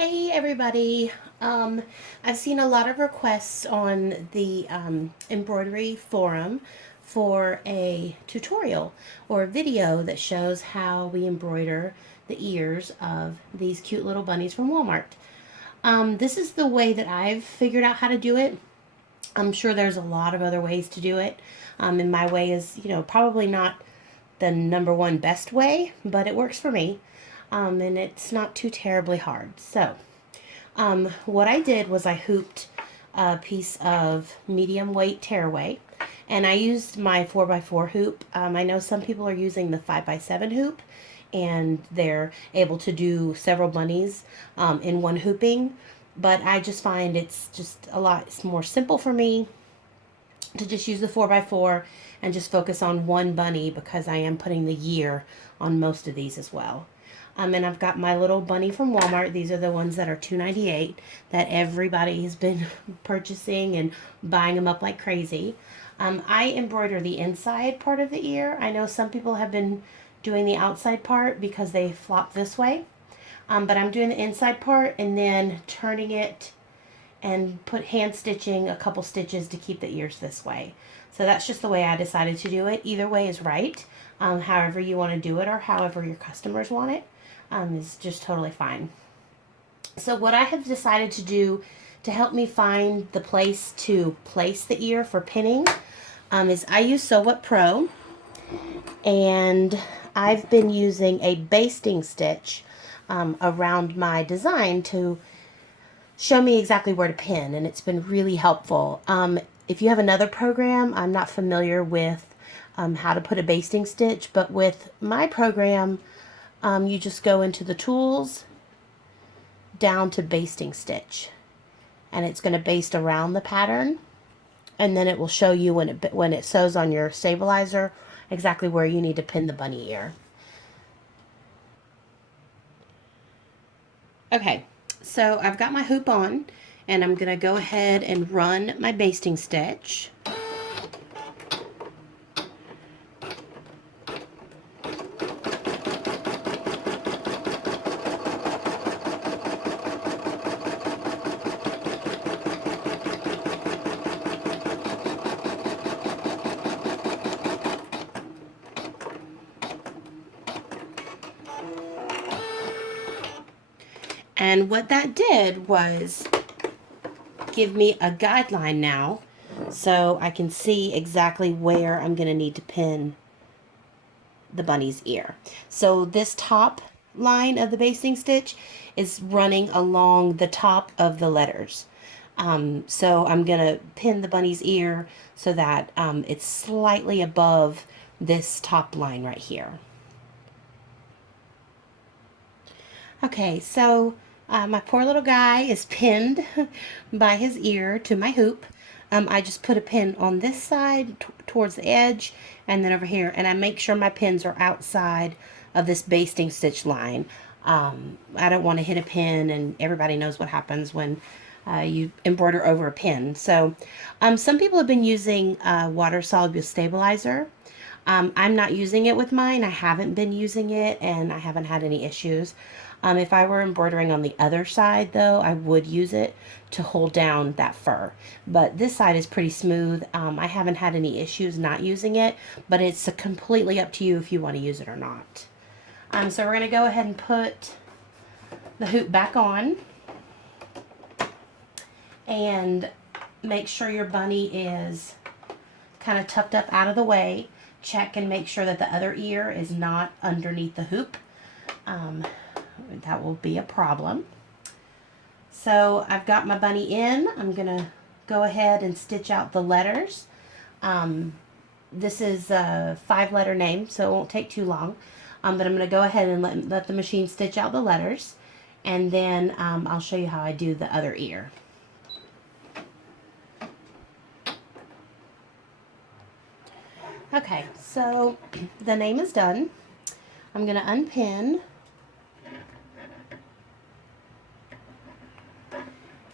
Hey everybody. I've seen a lot of requests on the embroidery forum for a tutorial or a video that shows how we embroider the ears of these cute little bunnies from Walmart. This is the way that I've figured out how to do it. I'm sure there's a lot of other ways to do it. And my way is, probably not the number one best way, but it works for me. And it's not too terribly hard. So, what I did was I hooped a piece of medium weight tearaway, and I used my 4x4 hoop. I know some people are using the 5x7 hoop, and they're able to do several bunnies in one hooping, but I just find it's just a lot more simple for me to just use the 4x4 and just focus on one bunny because I am putting the year on most of these as well. And I've got my little bunny from Walmart. These are the ones that are $2.98 that everybody has been purchasing and buying them up like crazy. I embroider the inside part of the ear. I know some people have been doing the outside part because they flop this way. But I'm doing the inside part and then turning it and put hand stitching a couple stitches to keep the ears this way. So that's just the way I decided to do it. Either way is right. However you want to do it or however your customers want it is just totally fine. So what I have decided to do to help me find the place to place the ear for pinning is I use Sew What Pro, and I've been using a basting stitch around my design to show me exactly where to pin, and it's been really helpful. If you have another program, I'm not familiar with how to put a basting stitch, but with my program, you just go into the tools, down to basting stitch, and it's going to baste around the pattern, and then it will show you when it sews on your stabilizer exactly where you need to pin the bunny ear. Okay, so I've got my hoop on, and I'm going to go ahead and run my basting stitch. And what that did was give me a guideline now so I can see exactly where I'm going to need to pin the bunny's ear. So this top line of the basting stitch is running along the top of the letters. So I'm going to pin the bunny's ear so that it's slightly above this top line right here. Okay, so my poor little guy is pinned by his ear to my hoop. I just put a pin on this side towards the edge and then over here, and I make sure my pins are outside of this basting stitch line. I don't want to hit a pin, and everybody knows what happens when you embroider over a pin. So some people have been using water-soluble stabilizer. I'm not using it with mine. I haven't been using it, and I haven't had any issues. If I were embroidering on the other side, though, I would use it to hold down that fur. But this side is pretty smooth. I haven't had any issues not using it, but it's completely up to you if you want to use it or not. So we're going to go ahead and put the hoop back on and make sure your bunny is kind of tucked up out of the way. Check and make sure that the other ear is not underneath the hoop. That will be a problem. So I've got my bunny in. I'm going to go ahead and stitch out the letters. This is a 5-letter name, so it won't take too long. But I'm going to go ahead and let the machine stitch out the letters, and then I'll show you how I do the other ear. Okay, so the name is done. I'm going to unpin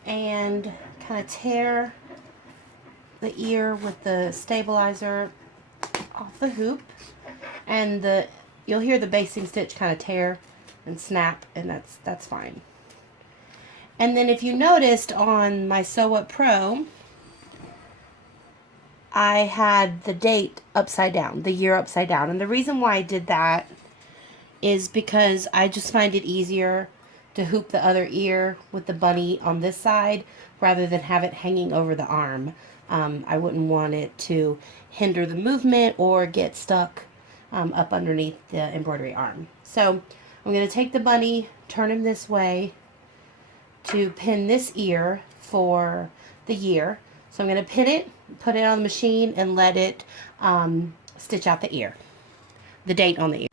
and kind of tear the ear with the stabilizer off the hoop, and you'll hear the basting stitch kind of tear and snap, and that's fine. And then if you noticed on my Sew Up Pro, I had the date upside down, the year upside down. And the reason why I did that is because I just find it easier to hoop the other ear with the bunny on this side rather than have it hanging over the arm. I wouldn't want it to hinder the movement or get stuck up underneath the embroidery arm. So I'm going to take the bunny, turn him this way to pin this ear for the year. So I'm going to pin it, put it on the machine, and let it stitch out the ear, the date on the ear.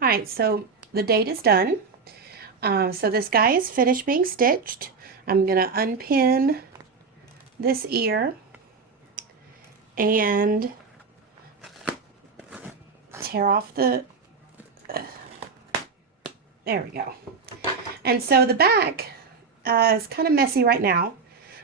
Alright, so the date is done. So this guy is finished being stitched. I'm going to unpin this ear and tear off the... there we go. And so the back is kind of messy right now.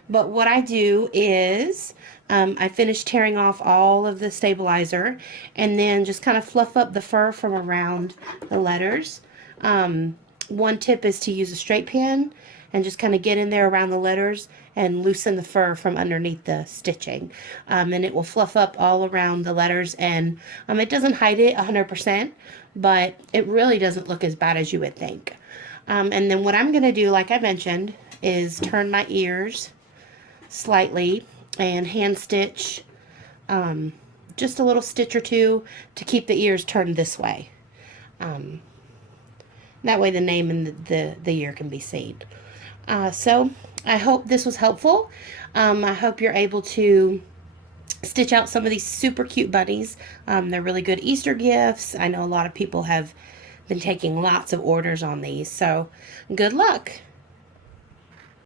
But what I do is I finish tearing off all of the stabilizer and then just kind of fluff up the fur from around the letters. One tip is to use a straight pin and just kind of get in there around the letters and loosen the fur from underneath the stitching. And it will fluff up all around the letters, and it doesn't hide it 100%, but it really doesn't look as bad as you would think. And then what I'm going to do, like I mentioned, is turn my ears slightly and hand stitch just a little stitch or two to keep the ears turned this way. That way the name and the ear can be seen. So I hope this was helpful. I hope you're able to stitch out some of these super cute bunnies. They're really good Easter gifts. I know a lot of people have been taking lots of orders on these, so good luck.